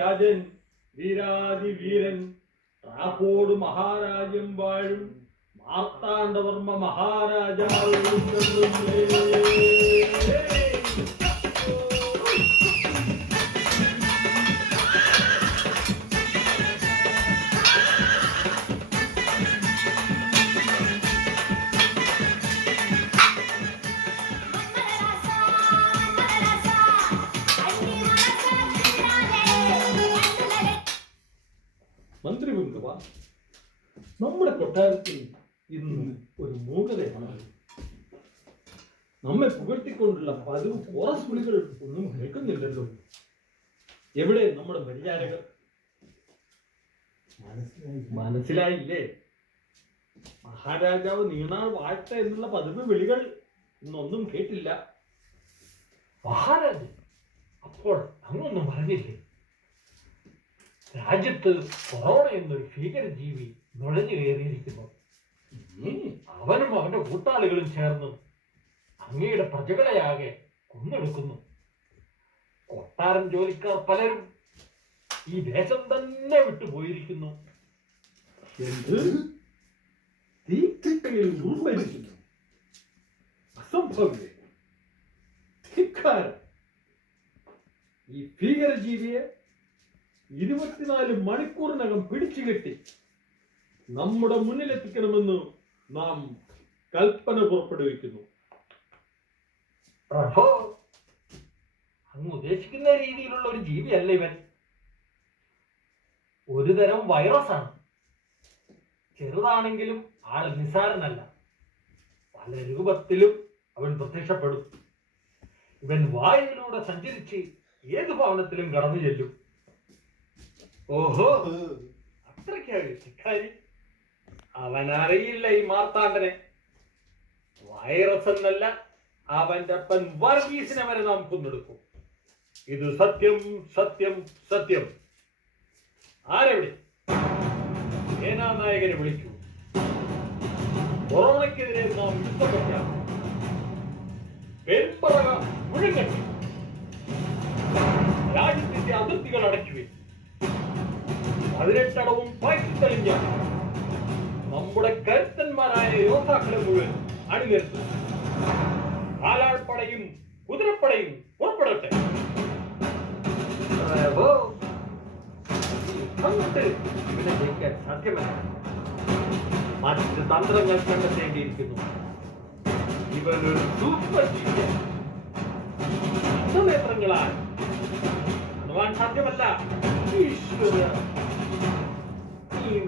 രാജൻ വീരാതി വീരൻ റാപ്പോട് മഹാരാജ്യം വാഴും മാർത്താണ്ഡവർമ്മ മഹാരാജാവ്. മന്ത്രി ബന്ധുവ, നമ്മുടെ കൊട്ടാരത്തിൽ ഇന്ന് ഒരു മൂകതയാണ്. നമ്മെ പുകഴ്ത്തിക്കൊണ്ടുള്ള പതിവ് കോറസ് വിളികൾ ഒന്നും കേൾക്കുന്നില്ലല്ലോ. എവിടെ നമ്മുടെ പരിചാരകർ? മനസ്സിലായില്ലേ? മഹാരാജാവ് നീണാൾ വാഴ്ത്ത എന്നുള്ള പതിവ് വിളികൾ ഇന്നൊന്നും കേട്ടില്ല. മഹാരാജൻ അപ്പോൾ അങ്ങൊന്നും പറഞ്ഞില്ലേ? രാജ്യത്ത് കൊറോണ എന്നൊരു ഭീകരജീവി നുഴഞ്ഞു കയറിയിരിക്കുന്നു. അവനും അവന്റെ കൂട്ടാളികളും ചേർന്ന് അങ്ങയുടെ പ്രജകളെയാകെ കൊന്നെടുക്കുന്നു. കൊട്ടാരം ജോലിക്കാർ പലരും ഈ ദേശം തന്നെ വിട്ടുപോയിരിക്കുന്നു. എന്ത്? തീക്കട്ടയിൽ ഉൾമരിക്കുന്നു? അസംഭവ്യം. ഈ ഭീകരജീവിയെ 24 മണിക്കൂറിനകം പിടിച്ചുകെട്ടി നമ്മുടെ മുന്നിലെത്തിക്കണമെന്ന് നാം കൽപ്പന പുറപ്പെടുവിക്കുന്നു. പ്രഭോ, അങ്ങ് ഉദ്ദേശിക്കുന്ന രീതിയിലുള്ള ഒരു ജീവിയല്ല ഇവൻ. ഒരു തരം വൈറസാണ്. ചെറുതാണെങ്കിലും ആൾ നിസ്സാരനല്ല. പല രൂപത്തിലും അവൻ പ്രത്യക്ഷപ്പെടും. ഇവൻ വായുവിലൂടെ സഞ്ചരിച്ച് ഏത് ഭവനത്തിലും കടന്നു ചെല്ലും. ഓഹോ, അത്രയ്ക്കായി അവനറിയില്ല ഈ മാർത്താണ്ഡനെ. വൈറസ് എന്നല്ല, അവന്റെ അപ്പൻ വർഗീസിനെ വരെ നാം കൊന്നെടുക്കും. ഇത് സത്യം, സത്യം, സത്യം. ആരെവിടെ? സേനാനായകനെ വിളിക്കൂ. കൊറോണയ്ക്കെതിരെ നാം യുദ്ധം വയ്ക്കാം. പെരുമ്പറക മുഴുകട്ടെ. രാജ്യത്തിന്റെ അതിർത്തികൾ അടയ്ക്കുവേ. 18 അടവും പാറ്റിത്തെളിഞ്ഞ നമ്മുടെ കരുത്തന്മാരായ യോദ്ധാക്കളെ മുഴുവൻ അണിനിരത്തും. കാലാൾപ്പടയും കുതിരപ്പടയും പുറപ്പെടട്ടെ. ഇവനെ ജയിക്കാൻ സാധ്യമല്ല. മറ്റ് തന്ത്രങ്ങൾ കണ്ടെത്തേണ്ടിയിരിക്കുന്നു. ഇവനൊരു സൂപ്പർ ജീവിയാണ്. നേത്രങ്ങളാൽ കാണുവാൻ സാധ്യമല്ല. ഈശ്വര,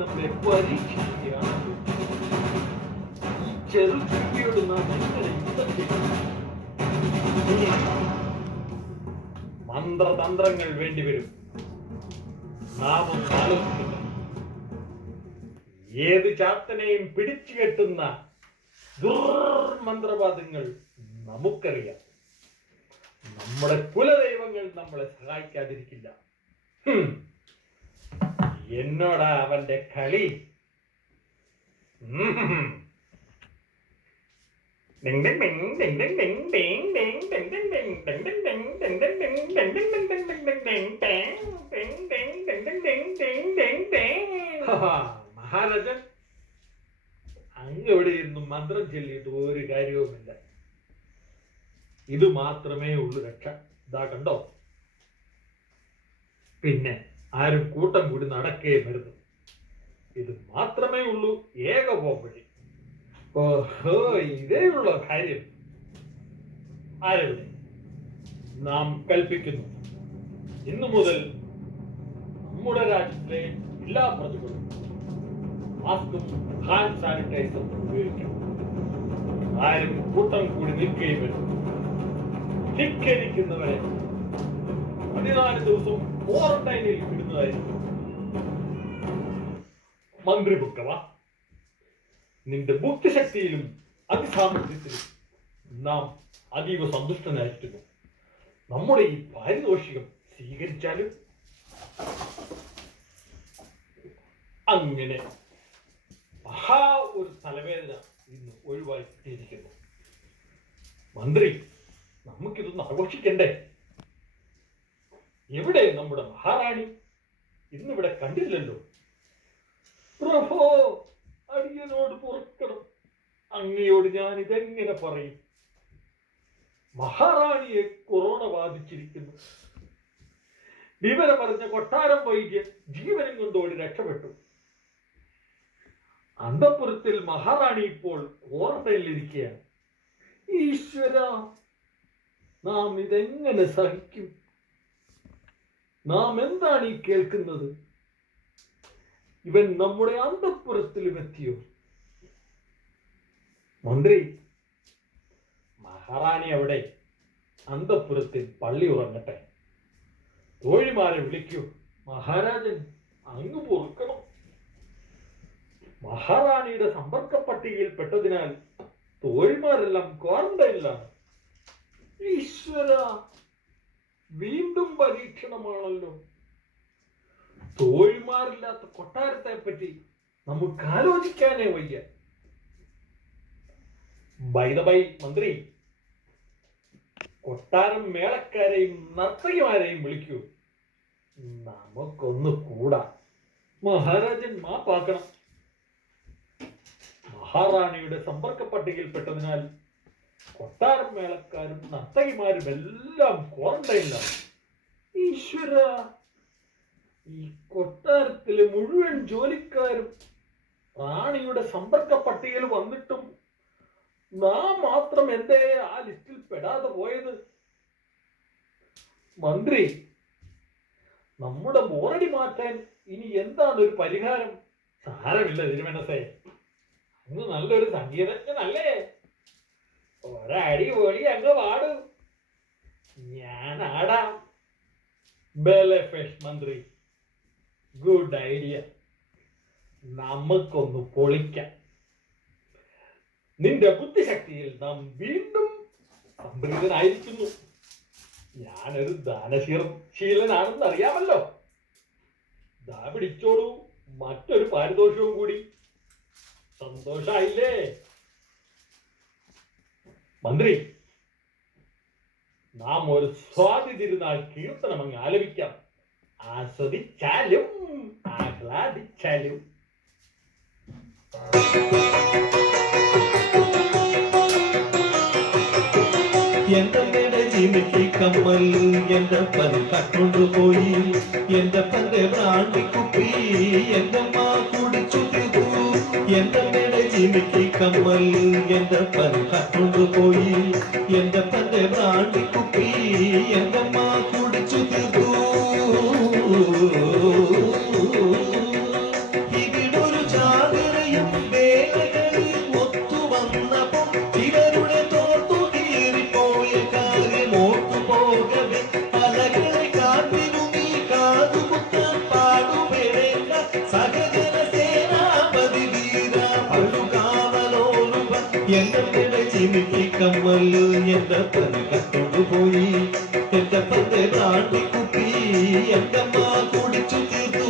നമ്മെ പരീക്ഷിക്കുകയാണ്. ഈ ചെറുചുട്ടിയോട് നാം എങ്ങനെ യുദ്ധം ചെയ്യും? മന്ത്രതന്ത്രങ്ങൾ വേണ്ടിവരും. നാം ആലോചിക്കുന്നു. ഏത് ചാത്തനെയും പിടിച്ചു കെട്ടുന്ന ദുർമന്ത്രവാദങ്ങൾ നമുക്കറിയാം. നമ്മുടെ കുലദൈവങ്ങൾ നമ്മളെ സഹായിക്കാതിരിക്കില്ല. എന്നോടാ അവന്റെ കളി. മഹാരാജൻ, അങ്ങ് എവിടെ ഇരുന്നു മന്ത്രം ചൊല്ലിയിട്ട് ഒരു കാര്യവുമില്ല. ഇത് മാത്രമേ ഉള്ളൂ രക്ഷ. ഇതാ കണ്ടോ? പിന്നെ ആരും കൂട്ടം കൂടി നടക്കേ വരുന്നു. ഇത് മാത്രമേ ഉള്ളൂ ഏക പോംവഴി. ഓഹോ, ഇതേ ഉള്ളോ കാര്യം? ആരെവിടെ? നാം കൽപ്പിക്കുന്നു. ഇന്നു മുതൽ നമ്മുടെ രാജ്യത്തെ എല്ലാ പ്രജകളും മാസ്കും ഹാൻഡ് സാനിറ്റൈസറും ഉപയോഗിക്കണം. ആരും കൂട്ടം കൂടി നിൽക്കുകയും വരും. ധിക്കരിക്കുന്നവരെ 14 ദിവസം ക്വാറന്റൈനിൽ ഇടുന്നതായിരിക്കും. മന്ത്രി ബുക്കവ, നിന്റെ ബുദ്ധിശക്തിയിലും അതിസാമർഥ്യത്തിലും നാം അതീവ സന്തുഷ്ടനായിരിക്കുന്നു. നമ്മുടെ ഈ പാരിതോഷികം സ്വീകരിച്ചാലും. അങ്ങനെ മഹാ ഒരു തലവേദന ഇന്ന് ഒഴിവായി കിട്ടിയിരിക്കുന്നു. മന്ത്രി, നമുക്കിതൊന്ന് ആഘോഷിക്കണ്ടേ? എവിടെ നമ്മുടെ മഹാറാണി? ഇന്നിവിടെ കണ്ടില്ലല്ലോ. പ്രഭോ, അടിയനോട് പൊറുക്കണം. അങ്ങയോട് ഞാൻ ഇതെങ്ങനെ പറയും? മഹാറാണിയെ കൊറോണ ബാധിച്ചിരിക്കുന്നു. വിവരം പറഞ്ഞ കൊട്ടാരം വൈദ്യൻ ജീവനം കൊണ്ടോടി രക്ഷപ്പെട്ടു. അന്തപുരത്തിൽ മഹാറാണി ഇപ്പോൾ ക്വാറന്റൈനിലിരിക്കുകയാണ്. ഈശ്വര, നാം ഇതെങ്ങനെ സഹിക്കും? നാം എന്താണ് ഈ കേൾക്കുന്നത്? ഇവൻ നമ്മുടെ അന്തപുരത്തിലും എത്തിയോ? മന്ത്രി, മഹാറാണി അവിടെ അന്തപുരത്തിൽ പള്ളി ഉറങ്ങട്ടെ. തോഴിമാരെ വിളിക്കൂ. മഹാരാജൻ അങ്ങ് പൊറുക്കണം. മഹാറാണിയുടെ സമ്പർക്ക പട്ടികയിൽ പെട്ടതിനാൽ തോഴിമാരെല്ലാം ക്വാറന്റൈനിലാണ്. ഈശ്വര, വീണ്ടും പരീക്ഷണമാണല്ലോ. തോഴിമാരില്ലാത്ത കൊട്ടാരത്തെ പറ്റി നമുക്ക് ആലോചിക്കാനേ വയ്യ. ബൈ ദ ബൈ മന്ത്രി, കൊട്ടാരം മേളക്കാരെയും നർത്തകിമാരെയും വിളിക്കൂ. നമുക്കൊന്ന് കൂടാ. മഹാരാജൻ മാപ്പാക്കണം. മഹാറാണിയുടെ സമ്പർക്ക പട്ടികയിൽപ്പെട്ടതിനാൽ കൊട്ടാരം മേളക്കാരും നർത്തകിമാരും എല്ലാം ക്വാറന്റൈനിലാണ്. ഈശ്വര, ഈ കൊട്ടാരത്തിലെ മുഴുവൻ ജോലിക്കാരും റാണിയുടെ സമ്പർക്ക പട്ടികയിൽ വന്നിട്ടും നാം മാത്രം എന്തേ ആ ലിസ്റ്റിൽ പെടാതെ പോയത്? മന്ത്രി, നമ്മുടെ ബോറടി മാറ്റാൻ ഇനി എന്താണ് ഒരു പരിഹാരം? സാരമില്ല തിരുമനസേ, അങ്ങ് നല്ലൊരു സംഗീതജ്ഞനല്ലേ. ഒരടി പൊളി അങ്ങ് പാടു, ഞാൻ ആടാം. ബെലഫെഷ് മന്ത്രി, ഗുഡ് ഐഡിയ. നമുക്കൊന്ന് പൊളിക്കാം. നിന്റെ ബുദ്ധിശക്തിയിൽ നാം വീണ്ടും സംപ്രീതനായിരിക്കുന്നു. ഞാനൊരു ദാനശീലനാണെന്ന് അറിയാമല്ലോ. ദാ പിടിച്ചോളൂ, മറ്റൊരു പാരിതോഷവും കൂടി. സന്തോഷായില്ലേ? മന്ത്രി, നാം ഒരു സ്വാതി തിരുനാൾ കീർത്തനം അങ്ങ് ആലപിക്കാം. ആസ്വദിച്ചാലും ആഹ്ലാദിച്ചാലും. എന്റെ ജിമിക്കി കമ്മൽ എന്റെ പൻ കട്ടുകൊണ്ടുപോയി. എന്റെ പന്റെ ബ്രാണ്ടി കുപ്പി എന്റെ മാ കുടിച്ചു തീർത്തു. എന്റെ ജിമിക്കി കമ്മൽ എന്റെ പൻ കട്ടുകൊണ്ടുപോയി. എന്റെ പന്റെ ബ്രാണ്ടി കുപ്പി എന്റെ മാ കുടിച്ചു തീർത്തു. ഇവിടൊരു ജാഗ്രതയും വേലകളിൽ ഒത്തു വന്നപ്പോൾ ഇവരുടെ തോർത്തു കീറിപ്പോയ കാര്യം ഓർത്തു പോകവേ പലകളെ കാത്തിരും ഈ കാതുകുത്താൻ പാടുപെടേണ്ട സഹജന സേനാപതി വീര പഴുകാവലോലുവ. എന്റെ ചിമിക്കി കമ്മൽ എന്റെ പനി കട്ടുകൊണ്ടുപോയി. എന്റെ പന്റെ ബ്രാണ്ടി കുപ്പി എന്റെ മാ കുടിച്ചു തീർത്തു.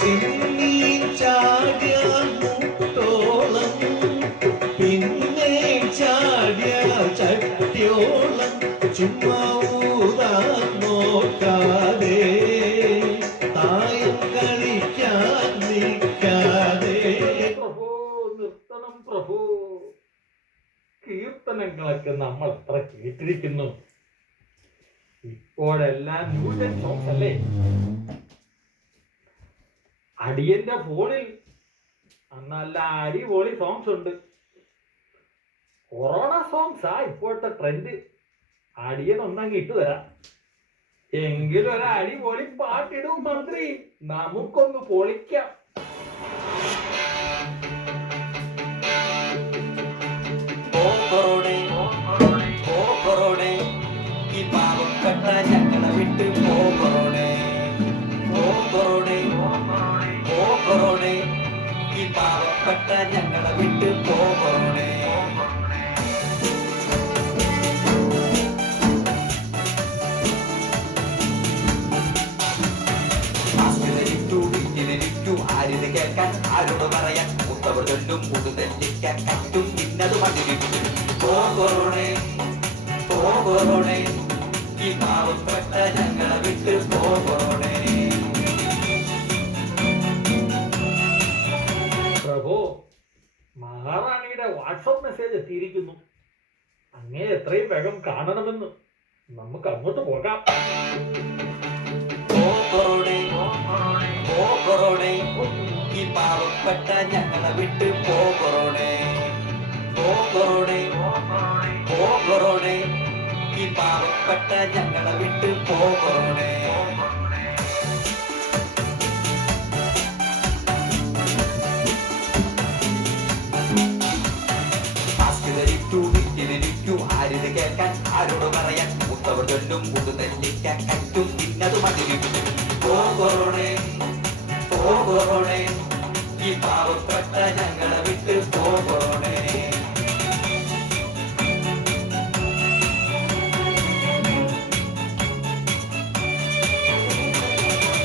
ചെമ്മീൻ ചാടിയാൽ മുട്ടോളം, പിന്നെ ചാടിയാൽ ചട്ടിയോളം. ചുമ്മാ ഊതാൻ നോക്കാതെ, തായം കളിക്കാൻ നിൽക്കാതെ. പ്രഭോ, നിർത്തണം പ്രഭോ. കീർത്തനങ്ങളൊക്കെ നമ്മൾ എത്ര കേട്ടിരിക്കുന്നു. ഇപ്പോഴെല്ലാം ന്യൂജൻ സോങ്സ് അല്ലേ? അടിയന്റെ ഫോണിൽ നല്ല അടിപൊളി സോങ്സ് ഉണ്ട്. കൊറോണ സോങ്സാ ഇപ്പോഴത്തെ ട്രെൻഡ്. അടിയൻ ഒന്നങ്ങ് ഇട്ടു തരാം. എങ്കിലും ഒരു അടിപൊളി പാട്ടിടും മന്ത്രി, നമുക്കൊന്ന് പൊളിക്കാം. ഈ പാവപ്പെട്ട ഞങ്ങളെ വിട്ട് പോകോടെ, പോകോടെ. ഈ പാവപ്പെട്ട ഞങ്ങളെ വിട്ട് പോകോടെ. ആരിത് കേൾക്കാൻ, ആരോട് പറയാൻ? മൂത്തവർ ചൊല്ലും പുതുതെല്ലിക്കാൻ കറ്റും പിന്നത് മതിരിക്കും പോ കൊറോണേ പോ കൊറോണേ ഈ പാവപ്പെട്ട ഞങ്ങളെ വിട്ട് പോ കൊറോണേ പ്രഭു, മഹാറാണിയുടെ വാട്സപ്പ് മെസ്സേജ് എത്തിയിരിക്കുന്നു. അങ്ങേ എത്രയും വേഗം കാണണമെന്ന്. നമുക്ക് അങ്ങോട്ട് പോകാം. പോ കൊറോണേ പോ കൊറോണേ ഈ പാവപ്പെട്ട ഞങ്ങളെ വിട്ട് പോ കൊറോണേ പോ കൊറോണേ പോ കൊറോണേ ഈ പാവപ്പെട്ട ഞങ്ങളെ വിട്ട് പോ കൊറോണേ ിരിക്കൂ ആരിത് കേൾക്കാൻ ആരോട് പറയാൻ മൂത്തവർ ചൊല്ലും പുതുതെല്ലിക്കാൻ കറ്റും പിന്നത് മതിരിക്കും പോ കൊറോണേ പോ കൊറോണേ ഈ പാവപ്പെട്ട ഞങ്ങളെ വിട്ട് പോ കൊറോണേ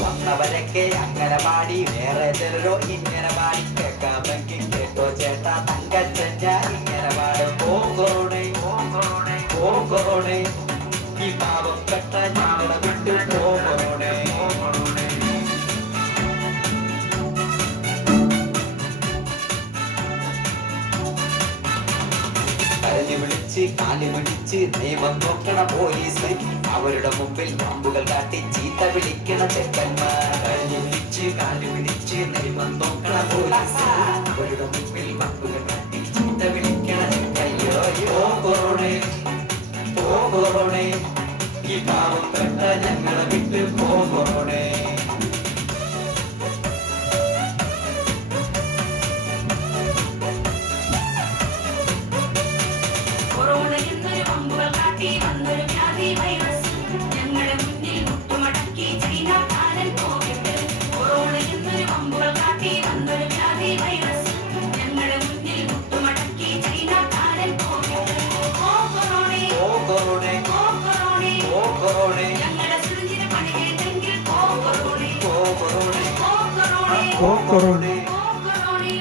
വന്നവരൊക്കെ അങ്ങനെ പാടി വേറെ ചിലരോ ഇങ്ങനെ പാടി കേൾക്കാമെങ്കിൽ കേട്ടോ ചേട്ടാ തങ്കച്ചൻ ഞാൻ ഇങ്ങനെ പാടും പോ കൊറോണേ പോ കൊറോണേ ഈ പാവപ്പെട്ട ഞങ്ങളെ വിട്ട് പോ കൊറോണേ കരഞ്ഞു വിളിച്ച് കാലു പിടിച്ച് നിയമം നോക്കണ പോലീസ് അവരുടെ മുമ്പിൽ അമ്പുകൾ കാട്ടി ചീത്ത വിളിക്കണ ചെക്കന്മാർ കരഞ്ഞു വിളിച്ച് കാലു പിടിച്ച് നിയമം നോക്കണ പോലീസ് അവരുടെ മുമ്പിൽ അമ്പുകൾ കാട്ടി ചീത്ത വിളിക്കണ ചെക്കയ്യോ പോ കൊറോണേ പോ കൊറോണേ ഈ പാവപ്പെട്ട ഞങ്ങളെ വിട്ട് പോ കൊറോണേ കൊറോണ